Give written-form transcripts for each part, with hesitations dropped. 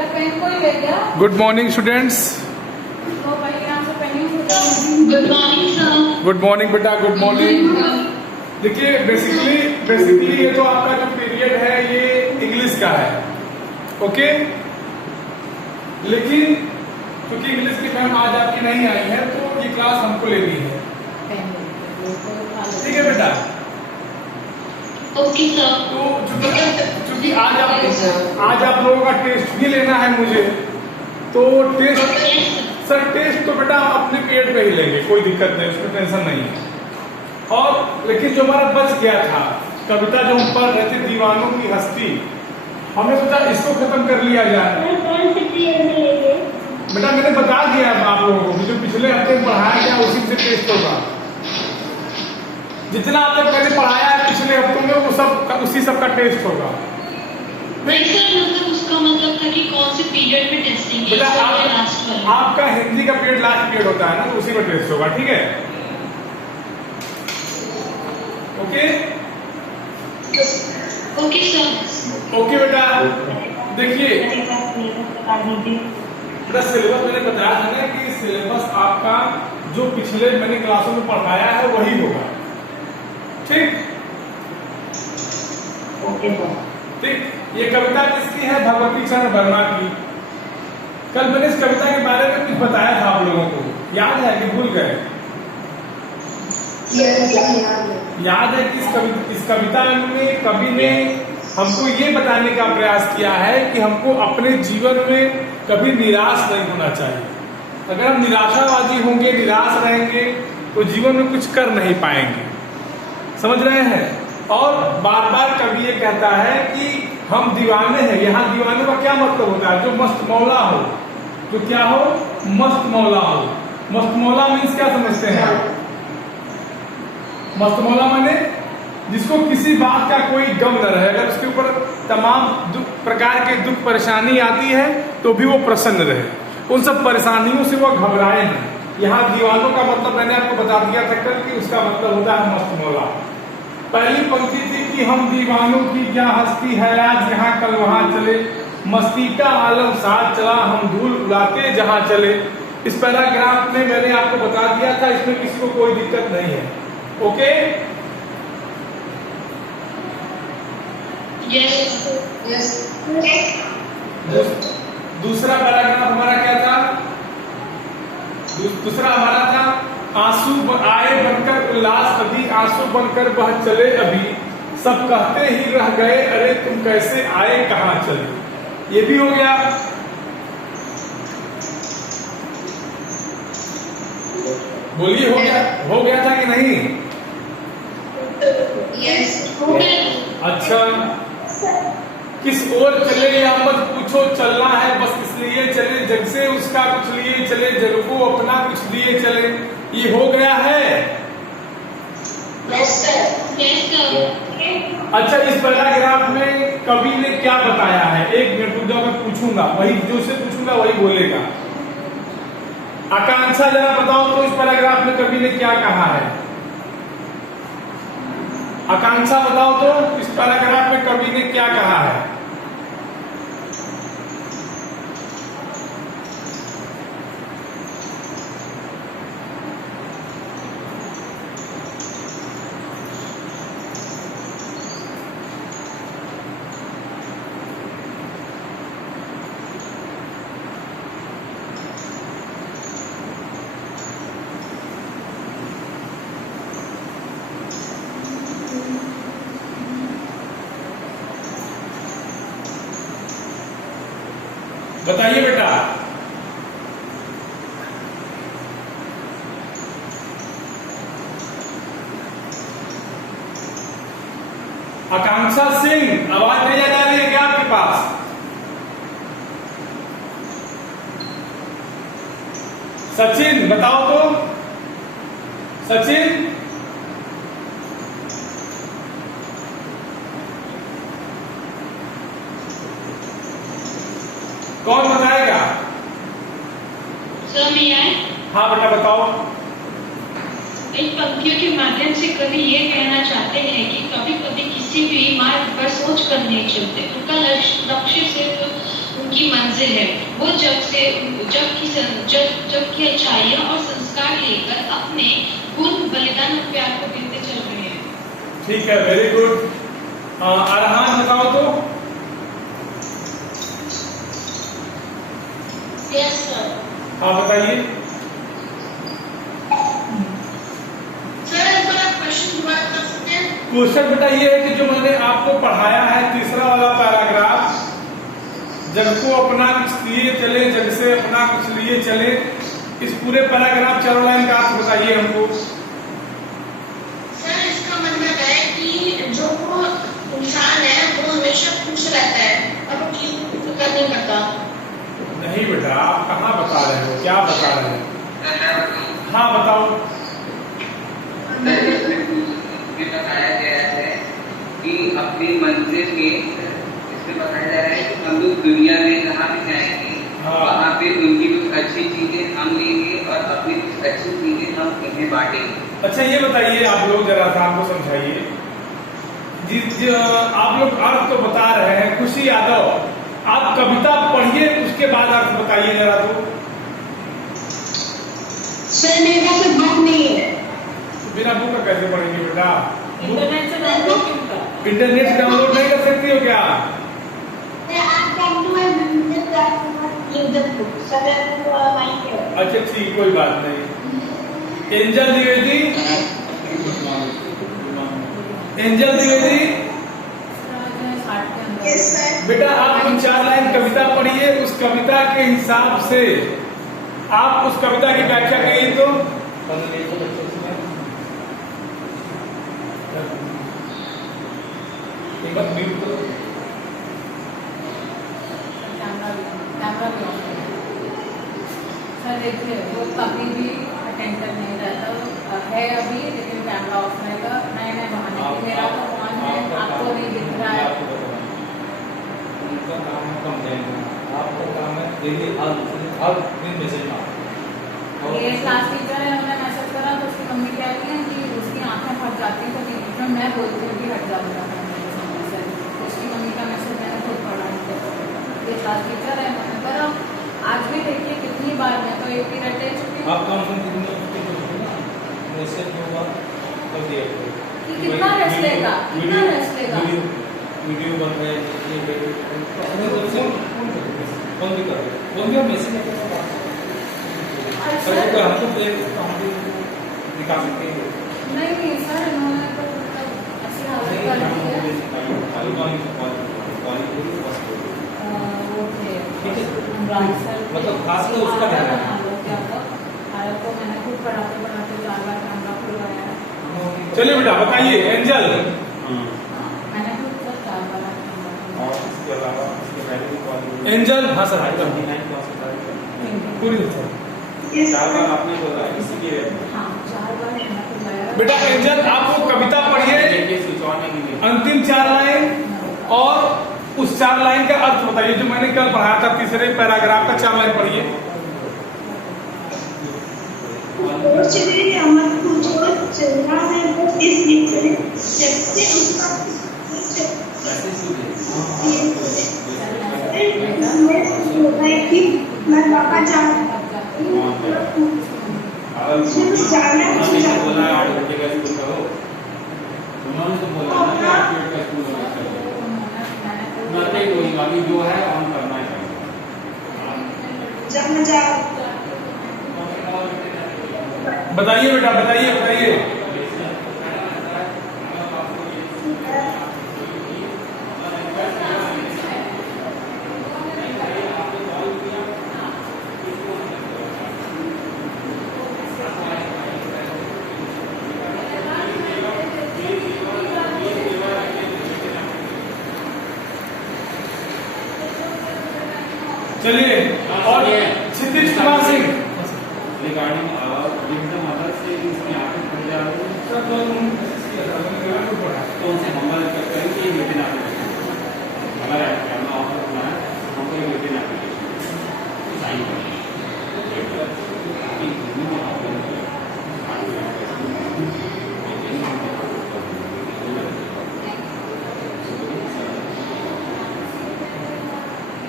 Good morning students. Good morning sir. Good morning बेटा, good morning. देखिए basically ये जो आपका जो पीरियड है ये इंग्लिश का है, ओके। लेकिन क्योंकि इंग्लिश की मैम आज आपकी नहीं आई है तो ये क्लास हमको लेनी है, ठीक है बेटा। Okay sir. तो चूंकि आज आप लोगों का टेस्ट भी लेना है मुझे, तो टेस्ट तो बेटा हम अपने पीरियड पे ही लेंगे, कोई दिक्कत नहीं, उसमें टेंशन नहीं है। और लेकिन जो हमारा बच गया था कविता जो हम पढ़ रहे थे, दीवानों की हस्ती, हमने सोचा इसको खत्म कर लिया जाए। बेटा मैंने बता दिया आप लोगों को, जो पिछले हफ्ते पढ़ाया गया उसी से टेस्ट होगा। जितना आप तक मैंने पढ़ाया है पिछले हफ्तों में वो सब उसी सब का टेस्ट होगा। उसका मतलब था कि कौन से पीरियड में टेस्टिंग है? बेटा आपका हिंदी का पीरियड लास्ट पीरियड होता है ना, तो उसी में टेस्ट होगा, ठीक है। Okay okay sir. ओके बेटा। देखिए बेटा सिलेबस मैंने बताया था ना कि सिलेबस आपका जो पिछले मैंने क्लासों में पढ़ाया है वही होगा, ठीक। Okay sir. ठीक, ये कविता किसकी है? भगवती चंद्र वर्मा की। कल मैंने इस कविता के बारे में कुछ बताया था आप लोगों को, याद है कि भूल गए? याद है कि इस कविता में कवि ने हमको ये बताने का प्रयास किया है कि हमको अपने जीवन में कभी निराश नहीं होना चाहिए। अगर हम निराशावादी होंगे, निराश रहेंगे, तो जीवन में कुछ कर नहीं पाएंगे, समझ रहे हैं। और बार बार कवि ये कहता है कि हम दीवाने हैं। यहाँ दीवाने का क्या मतलब होता है? जो मस्त मौला हो, जो क्या हो? मस्त मौला हो। मस्त मौला मीन्स क्या समझते हैं? मस्त मौला माने जिसको किसी बात का कोई गम न रहे, अगर उसके ऊपर तमाम प्रकार के दुख परेशानी आती है तो भी वो प्रसन्न रहे, उन सब परेशानियों से वो घबराए नहीं। यहाँ दीवानों का मतलब मैंने आपको बता दिया था कल कि उसका मतलब होता है मस्त मौला। पहली पंक्ति थी कि हम दीवानों की क्या हस्ती है, आज यहाँ कल वहां चले, मस्ती का आलम साथ चला, हम धूल उड़ाते जहां चले। इस पैराग्राफ में मैंने आपको बता दिया था, इसमें किसी को कोई दिक्कत नहीं है, ओके। यस। दूसरा पैराग्राफ हमारा क्या था? दूसरा हमारा था आंसू आए बनकर उल्लास, अभी आंसू बनकर बह चले, अभी सब कहते ही रह गए, अरे तुम कैसे आए कहां चले। ये भी हो गया। बोलिए हो गया था कि नहीं? यस। अच्छा, किस ओर चले या मत पूछो, चलना है बस इसलिए चले, जग से उसका कुछ लिए चले, जग को अपना कुछ लिए चले। ये हो गया है। अच्छा, इस पैराग्राफ में कवि ने क्या बताया है? एक मिनट रुक जाओ, मैं पूछूंगा, वही जो से पूछूंगा वही बोलेगा। आकांक्षा जरा बताओ तो इस पैराग्राफ में कवि ने क्या कहा है? आकांक्षा बताओ तो इस पैराग्राफ में कवि ने क्या कहा है? बताइए बेटा। आकांक्षा सिंह, आवाज नहीं आ रही है क्या आपके पास? सचिन बताओ तो। सचिन, कौन बताएगा? सर मैं आए? हाँ बेटा बताओ। इन पंक्तियों के माध्यम से कवि ये कहना चाहते हैं कि कभी कभी किसी भी मार्ग पर सोच कर नहीं चलते, उनका लक्ष्य सिर्फ उनकी मंजिल है। जब की अच्छाइयाँ और संस्कार लेकर अपने गुण बलिदान और प्यार को देते चल रहे हैं। ठीक है, वेरी गुड। अरहान बताओ तो। Yes sir. हाँ बताइए। सर एक बार क्वेश्चन दोबारा कर सकते हैं? क्वेश्चन बेटा ये है कि जो मैंने आपको पढ़ाया है तीसरा वाला पैराग्राफ, जग को अपना कुछ लिए चले, जग से अपना कुछ लिए चले, इस पूरे पैराग्राफ 4 लाइन का अर्थ बताइए हमको। सर इसका मतलब है कि जो इंसान है वो हमेशा खुश रहता है और वो चीज को फिक्र नहीं करता। नहीं बेटा, आप कहाँ बता रहे हो, क्या बता रहे हो? हाँ बताओ। बताया गया है कि अपनी मंजिल में इसमें बताया जा रहा है कि हम लोग दुनिया में जहाँ भी जाएंगे वहाँ पे उनकी कुछ अच्छी चीजें हम लेंगे और अपनी कुछ अच्छी चीजें हम इन्हें बांटेंगे। अच्छा ये बताइए आप लोग, जरा सा हमको समझाइए जी। आप लोग अर्थ तो बता रहे हैं। खुशी यादव, आप कविता पढ़िए, उसके बाद अर्थ बताइए जरा तो। सर मेरे पास बुक नहीं है। बिना बुक का कैसे पढ़ेंगे बेटा? इंटरनेट से डाउनलोड क्यों कर? इंटरनेट से डाउनलोड नहीं कर सकती हो क्या? अच्छा ठीक, कोई बात नहीं। एंजल द्विवेदी, एंजल द्विवेदी बेटा, आप 4 लाइन कविता पढ़िए, उस कविता के हिसाब से आप उस कविता की व्याख्या करिए। तो सर देखिए वो कभी भी अटेंशन नहीं रहता है अभी, लेकिन कैमरा ऑफ रहेगा। नए नए बहाने की मेरा तो फोन है, आपको नहीं दिख रहा है। उनका काम कम देना, आपका काम है डेली हर दिन मैसेज मारना। ये क्लास टीचर है, उन्होंने मैसेज करा तो उसकी मम्मी कहती है कि उसकी आंखें फट जाती हैं, तो टीचर मैं बोलती हूँ कि हट जाओ मेरे सामने से। उसकी मम्मी का मैसेज मैंने खुद पढ़ा है। ये क्लास टीचर है, मैंने करा। आज भी देखिए कितनी बार मैं तो एक पीरियड ले चुकी हूँ। आप कम से कम मैसेज होगा कर दिया कि कितना रेस्ट लेगा, कितना रेस्ट लेगा। वीडियो बन रहे हैं, कौन भी कर रहे, कौन भी मैसेज हमको दिखा सकते हैं। नहीं सर, इन्होंने तो ऐसी हालत कर दी है। वो थे मतलब खास कर उसका ध्यान रखना। भारत को मैंने खुद पढ़ाते 4 बार कैमरा खुलवाया है। चलिए बेटा बताइए। एंजल, मैंने खुद 4 बार और इसके अलावा इसके पहले भी कॉल एंजल, हाँ सर, पूरी चार बार आपने बोला, इसीलिए 4 बार मैंने खुलवाया। बेटा एंजल, आप वो कविता पढ़िए, अंतिम 4 लाइन, और उस 4 लाइन का अर्थ बताइए जो मैंने कल पढ़ाया था। तीसरे पैराग्राफ का 4 लाइन पढ़िए। मत पूछो, चलना है बस इस लिखने जबसे उसका मैं पापा जाना जो है ऑन करना है। जब मैं जा बताइए बेटा, बताइए बताइए। चलिए, और Kshitij Kumar Singh, regarding wisdom mother से इसमें आंखें खुल जा रही है, तो उनसे मम्मा करेंगे ये विपिन एप्लीकेशन हमारा कैमरा ऑफ रखना है, हमको ये विपिन एप्लीकेशन साइन करना है।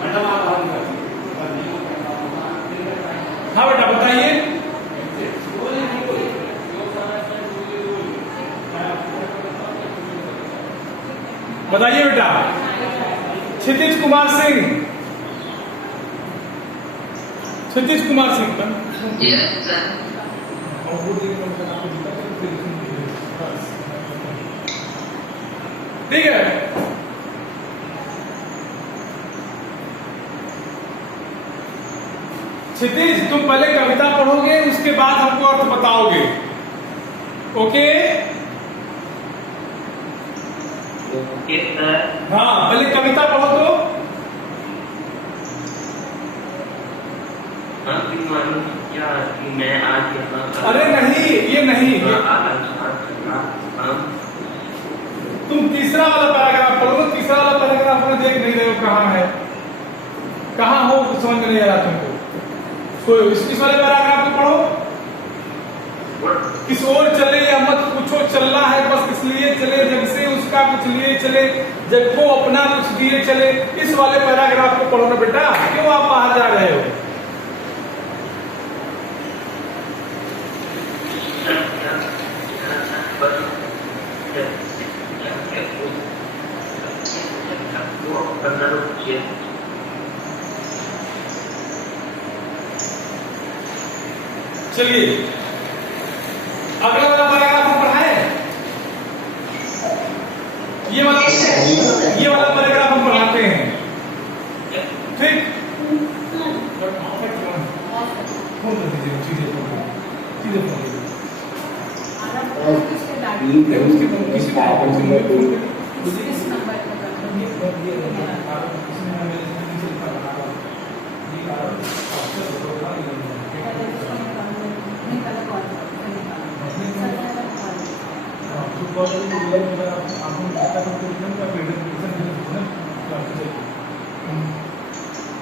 मैडम आप ऑन कर बताइए बेटा। क्षितिज कुमार सिंह, क्षितिज कुमार सिंह ठीक है। क्षितिज तुम पहले कविता पढ़ोगे, उसके बाद हमको अर्थ बताओगे। Okay okay sir. हाँ, पहले कविता पढ़ो तो। मानो क्या कि मैं आज यहाँ, अरे नहीं, ये नहीं, तुम तीसरा वाला पैराग्राफ पढ़ो। तीसरा वाला पैराग्राफ में देख नहीं रहे हो कहाँ है, कहाँ हो, समझ में नहीं आ रहा तुमको। तो इस वाले पैराग्राफ को पढ़ो। किस ओर चले या मत पूछो, चलना है बस इसलिए चले, जग से उसका कुछ लिए चले, जग को अपना कुछ दिए चले। इस वाले पैराग्राफ को पढ़ो ना बेटा, क्यों आप बाहर जा रहे हो? चलिए अगला वाला पैराग्राफ हम पढ़ाएं। ये वाला पैराग्राफ हम पढ़ाते हैं, ठीक।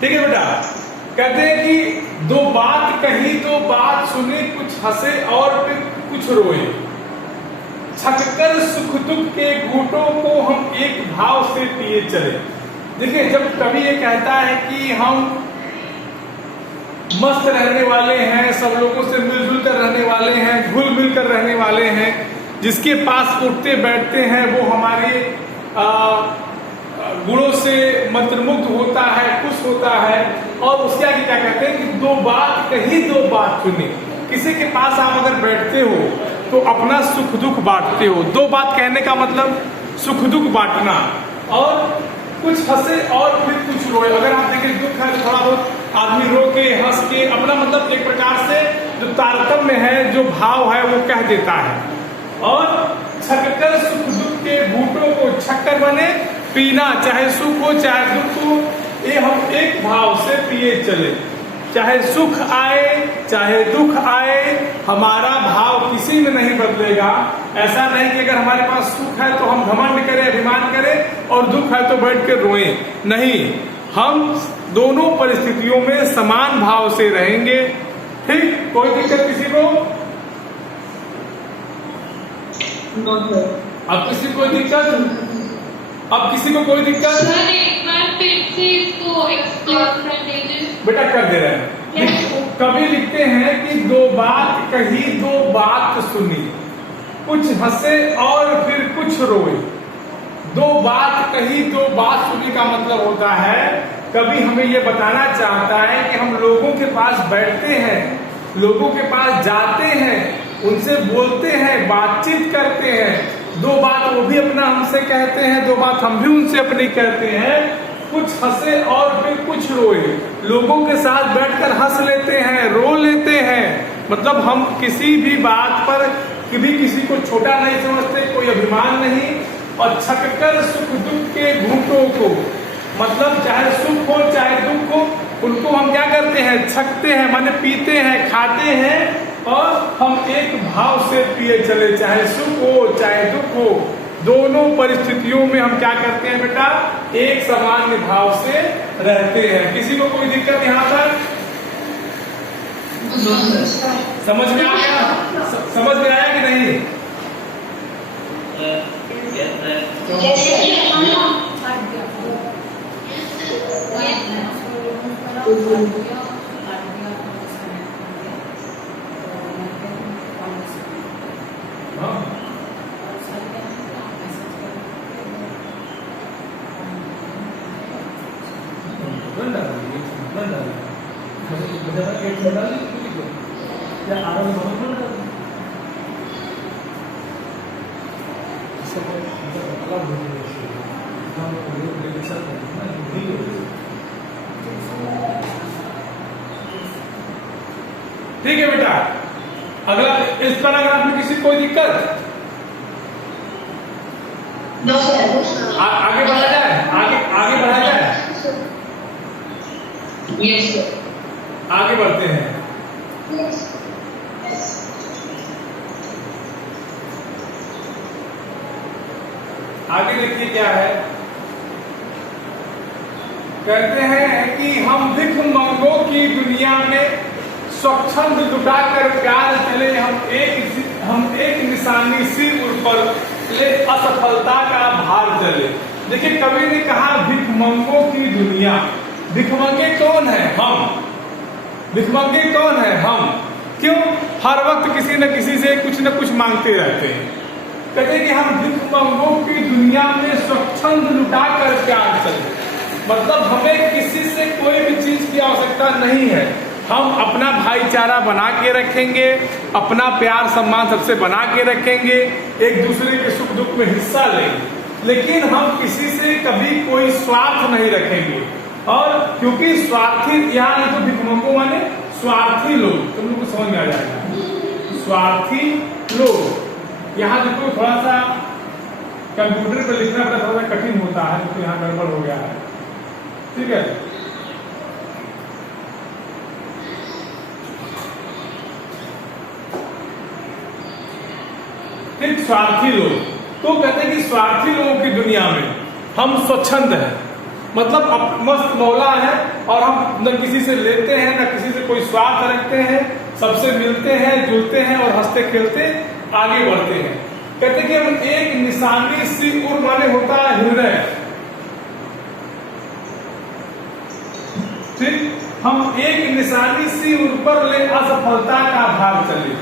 ठीक है बेटा। कहते हैं कि दो बात कही, दो बात सुनी, कुछ हंसे और फिर कुछ रोए, छककर सुख दुख के घूंटों को हम एक भाव से पिए चले। देखिए, जब कवि ये कहता है कि हम मस्त रहने वाले हैं, सब लोगों से मिलजुल कर रहने वाले हैं, घुल मिल कर रहने वाले हैं, जिसके पास उठते बैठते हैं वो हमारे गुणों से मंत्रमुग्ध होता है, खुश होता है। और उसके आगे क्या कहते हैं कि दो बात कही, दो बात सुनी। किसी के पास आप अगर बैठते हो तो अपना सुख दुख बांटते हो। दो बात कहने का मतलब सुख दुख बांटना। और कुछ हंसे और फिर कुछ रोए। अगर आप देखें दुख है तो थोड़ा बहुत आदमी रो के हंस के अपना मतलब एक प्रकार से जो तारतम्य है, जो भाव है वो कह देता है। और छककर सुख दुख के घूंटों को, छक्कर बने पीना, चाहे सुख हो चाहे दुख हो, ये हम एक भाव से पिए चले। चाहे सुख आए चाहे दुख आए, हमारा भाव किसी में नहीं बदलेगा। ऐसा नहीं कि अगर हमारे पास सुख है तो हम घमंड करें, अभिमान करें, और दुख है तो बैठ कर रोएं। नहीं, हम दोनों परिस्थितियों में समान भाव से रहेंगे। ठीक, कोई दिक्कत किसी को? अब किसी को दिक्कत? अब किसी को कोई दिक्कत? सर एक बार फिर से इसको एक्सप्लेन कर दीजिए। बेटा कर दे रहे हैं। कवि लिखते हैं कि दो बात कही, दो बात सुनी, कुछ हंसे और फिर कुछ रोए। दो बात कही, दो बात सुनी का मतलब होता है, कवि हमें ये बताना चाहता है कि हम लोगों के पास बैठते हैं, लोगों के पास जाते हैं, उनसे बोलते हैं, बातचीत करते हैं। दो बात वो भी अपना हमसे कहते हैं, दो बात हम भी उनसे अपनी कहते हैं। कुछ हंसे और फिर कुछ रोए। लोगों के साथ बैठकर हंस लेते हैं, रो लेते हैं। मतलब हम किसी भी बात पर कभी किसी को छोटा नहीं समझते, कोई अभिमान नहीं। और छककर सुख दुख के घूंटों को, मतलब चाहे सुख हो चाहे दुख हो, उनको हम क्या करते हैं? छकते हैं, माने पीते हैं, खाते हैं, और हम एक भाव से पिए चले। चाहे सुख हो चाहे दुख हो, दोनों परिस्थितियों में हम क्या करते हैं बेटा? एक सामान्य भाव से रहते हैं। किसी को कोई दिक्कत यहाँ तक? समझ में आ गया? समझ में आया कि नहीं? तुरंत डाल दीजिए, तुरंत डाल दीजिए, एक डाल दीजिए या आधा में तुरंत डाल दीजिए। ठीक है बेटा, अगला इस पैराग्राफ में किसी कोई दिक्कत? आगे बढ़ाया जाए, आगे बढ़ाया जाए, यस सर। आगे बढ़ते हैं। आगे देखिए क्या है, कहते हैं कि हम भिख मंगों की दुनिया में स्वच्छंद जुटाकर प्यार चले, हम एक निशानी सिर पर ले असफलता का भार चले। देखिए कवि ने कहा भिखमंगों की दुनिया। भिखमंगे कौन है? हम। भिखमंगे कौन है? हम। क्यों? हर वक्त किसी न किसी से कुछ न कुछ मांगते रहते हैं। कहते हैं कि हम भिखमंगों की दुनिया में स्वच्छंद लुटाकर प्यार चले, मतलब हमें किसी से कोई भी चीज की आवश्यकता नहीं है। हम अपना भाईचारा बना के रखेंगे, अपना प्यार सम्मान सबसे बना के रखेंगे, एक दूसरे के सुख दुख में हिस्सा लेंगे, लेकिन हम किसी से कभी कोई स्वार्थ नहीं रखेंगे। और क्योंकि स्वार्थी, यहाँ तो भिखमंगों माने स्वार्थी लोग, तुम लोग को समझ में आ जाएगा। स्वार्थी लोग, यहाँ देखो थोड़ा सा कंप्यूटर पर लिखना थोड़ा सा कठिन होता है, तो यहाँ गड़बड़ हो गया है। ठीक है, ठीक, स्वार्थी लोग। तो कहते हैं कि स्वार्थी लोगों की दुनिया में हम स्वच्छंद हैं, मतलब अब मस्त मौला है और हम न किसी से लेते हैं न किसी से कोई स्वार्थ रखते हैं, सबसे मिलते हैं, जुलते हैं और हंसते खेलते आगे बढ़ते हैं। कहते हैं कि हम एक निशानी सी उर माने होता है हृदय, ठीक, हम एक निशानी सी उर पर ले असफलता का भार चले।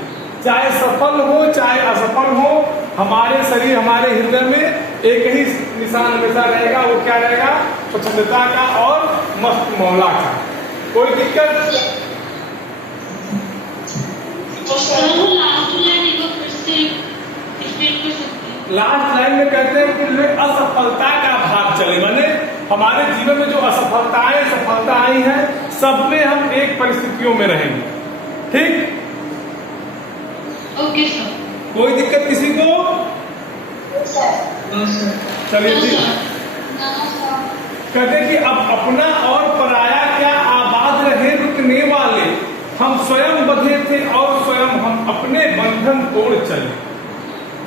चाहे सफल हो चाहे असफल हो, हमारे शरीर हमारे हृदय में एक ही निशान हमेशा रहेगा, वो क्या रहेगा? स्वच्छंदता का और मस्त मौला का। कोई दिक्कत? लास्ट लाइन में कहते हैं कि असफलता का भाग चले, माने हमारे जीवन में जो असफलताएं सफलता आई है, सब में हम एक परिस्थितियों में रहेंगे। ठीक, ओके सर। कोई दिक्कत किसी को? चलिए ठीक। कहते कि अब अपना और पराया क्या आबाद रहे रुकने वाले, हम स्वयं बंधे थे और स्वयं हम अपने बंधन तोड़ चले।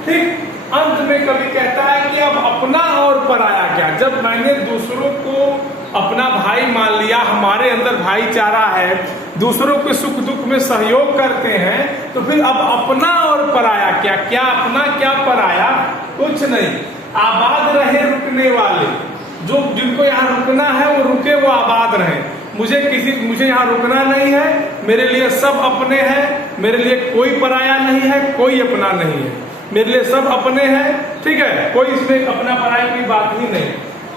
ठीक, अंत में कवि कहता है कि अब अपना और पराया क्या, जब मैंने दूसरों को अपना भाई मान लिया, हमारे अंदर भाईचारा है, दूसरों के सुख दुख में सहयोग करते हैं, तो फिर अब अपना और पराया क्या? क्या अपना क्या पराया? कुछ नहीं। आबाद रहे रुकने वाले, जो जिनको यहाँ रुकना है वो रुके, वो आबाद रहे। मुझे यहाँ रुकना नहीं है, मेरे लिए सब अपने हैं, मेरे लिए कोई पराया नहीं है, कोई अपना नहीं है, मेरे लिए सब अपने हैं। ठीक है, कोई इसमें अपना पराया की बात ही नहीं।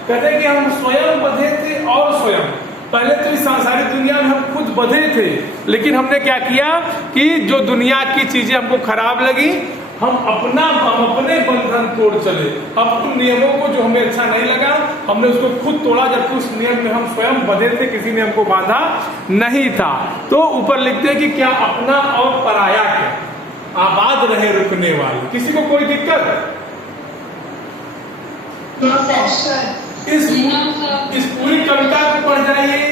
कहते हैं कि हम स्वयं बंधे थे और स्वयं, पहले तो इस सांसारिक दुनिया में हम खुद बंधे थे, लेकिन हमने क्या किया कि जो दुनिया की चीजें हमको खराब लगी, हम अपने बंधन तोड़ चले। अब उन नियमों को जो हमें अच्छा नहीं लगा, हमने उसको खुद तोड़ा, जबकि उस नियम में हम स्वयं बंधे थे, किसी ने हमको बांधा नहीं था। तो ऊपर लिखते हैं कि क्या अपना और पराया क्या, आबाद रहे रुकने वाले। किसी को कोई दिक्कत? इस पूरी कविता को पढ़ जाइए,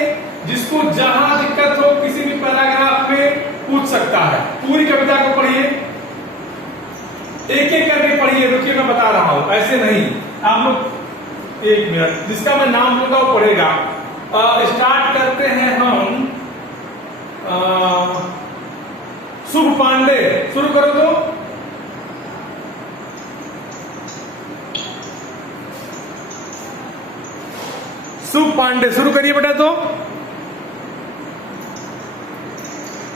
जिसको जहां दिक्कत हो किसी भी पैराग्राफ में पूछ सकता है। पूरी कविता को पढ़िए, एक एक करके पढ़िए। रुकिए, मैं बता रहा हूं, ऐसे नहीं। आप लोग एक मिनट, जिसका मैं नाम लूंगा वो पढ़ेगा। स्टार्ट करते हैं हम। शुभ पांडे, शुरू करो तो। शुभ पांडे शुरू करिए बेटा। तो